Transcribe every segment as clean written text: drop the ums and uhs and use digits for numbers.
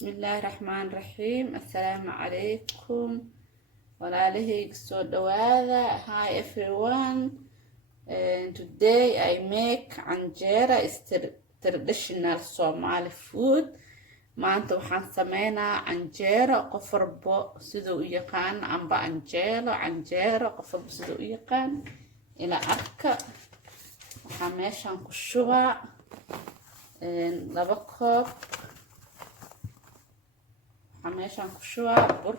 بسم الله الرحمن الرحيم. السلام عليكم walaalahayga soo dhawaada. Hi everyone. Today I make canjeero is traditional Somali food. Maanta waxaan sameynaa canjeero, qof walba siduu u yaqaan, amba canjeero qof walba siduu u yaqaan. Ila arka waxaan meeshan ku shubaa 2 koob. waxaan meeshan ku shubaa bur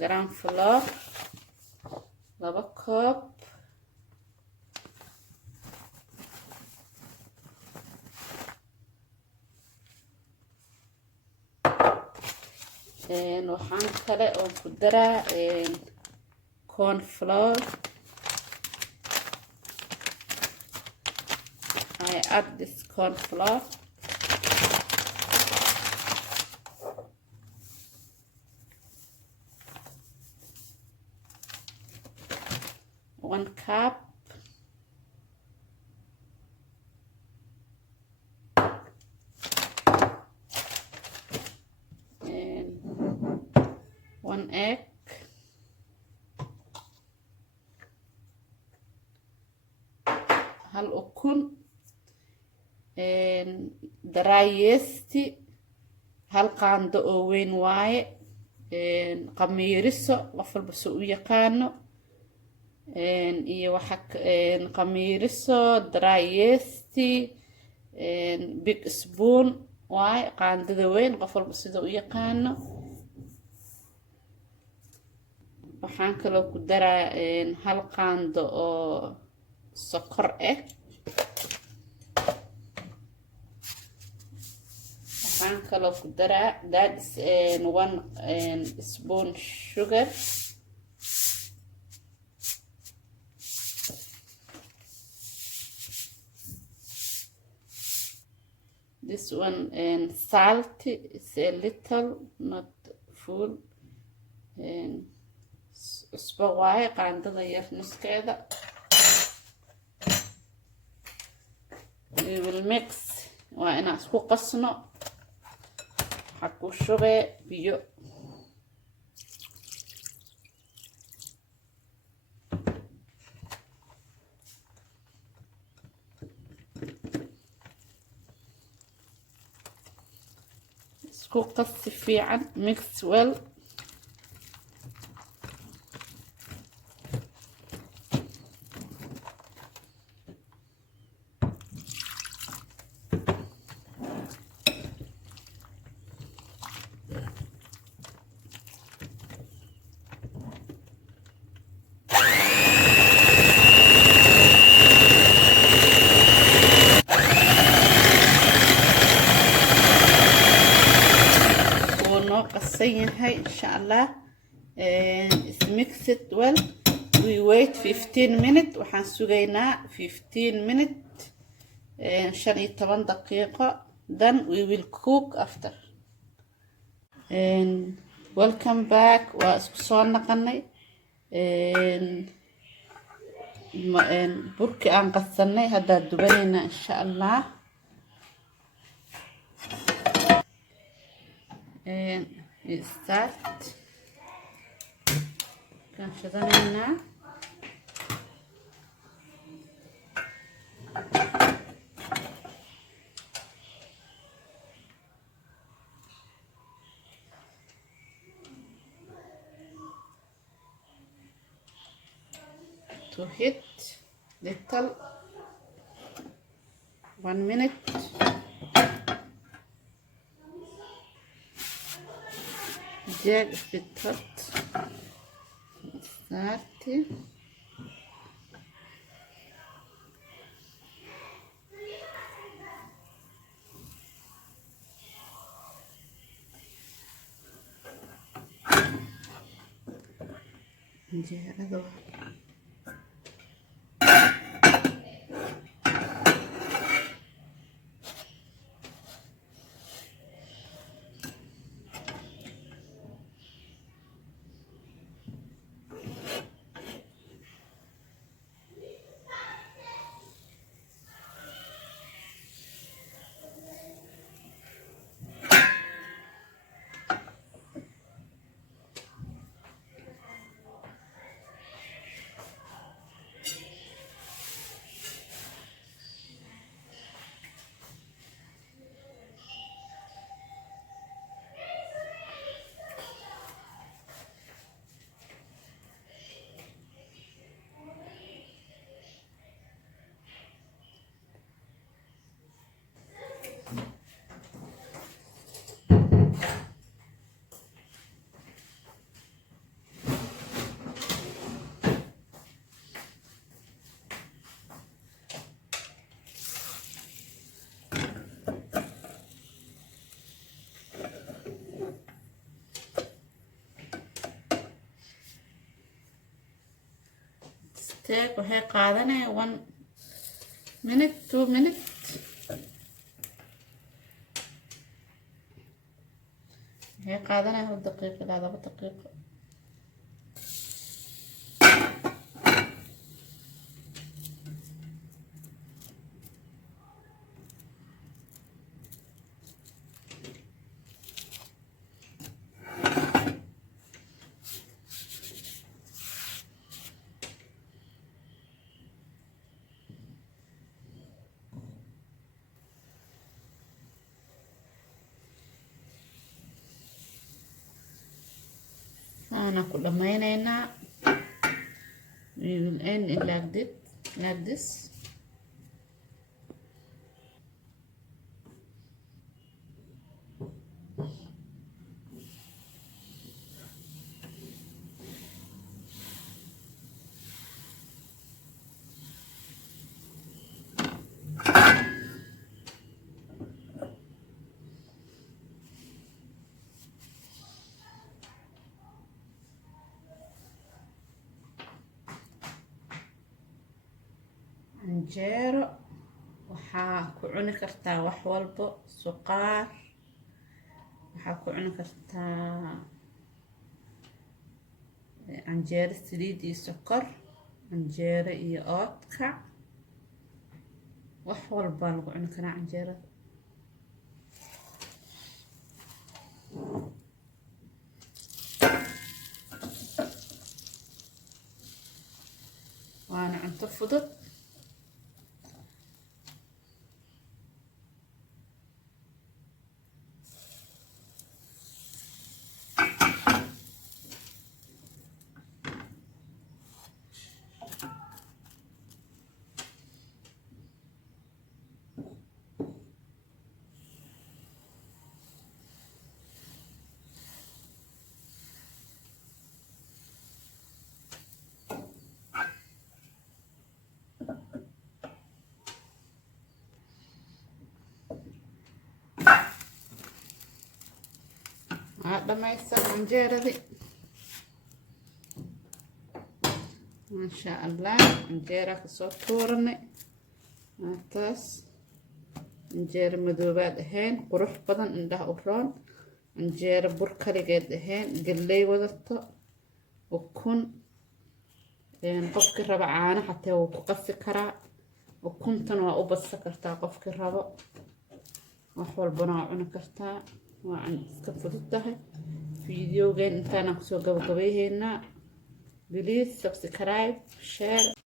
gram flour 2 koob. waxaan kale oo ku daraa corn flour. I add this corn flour. One cup. And 1 egg. Hal ukun. Dry yeast. Hal qaando oo weyn waaye. Qamiiriso qof walba soo u yaqaano. iyo waxa qamiiriso, dry yeast, big spoon waaye qaandada weyn qof walba sida u yaqaano. waxaan kaloo ku daraa hal qaando oo sokor ah. waxaan kaloo ku daraa that's 1 spoon sugar. This one salt is a little, not full. Cusbo waaye qaandada yar nuskeeda. We will mix. waa inaan isku qasno. waxaa ku shubee biyo. isku qas si fiican, mix well. inshallah. It's mixed well. We wait 15 minutes. waxaan sugaynaa 15 minutes. 15 daqiiqo. Then we will cook after. Welcome back. waa isku soo naqanay. burki aan qasanay hadda dubanayna inshallah. We start. kan shidanayna. to hit little 1 minute. Jug is bit hot. Start. Anjero. take waxay qaadanaya 1 minute 2 minutes waxay qaadanaya 1 daqiiqo ilaa 2 daqiiqo أنا كل ما هنا we will end it like this anjero waxaa ku cuni kartaa wax walbo suqaar waxaa ku cuni kartaa anjero saliid iyo sokor anjero iyo oodka wax walba lagu cuni karaa anjerada waana cunto fudud dhamaysan anjeradii maasha allah anjera kasoo tuuranay maantaas anjero madoobaad ahayn qurux badan indhaha u roon anjero bur kaligeed ahayn galley wadato ukun qofkii raba caano xataa wuu ku qasi karaa ukuntan waa u badsan kartaa qofkii rabo wax walbana waa cuni kartaa waa iska fududahay fiidiyowgeen intaana kusoo gabagabayheynaa please subscribe share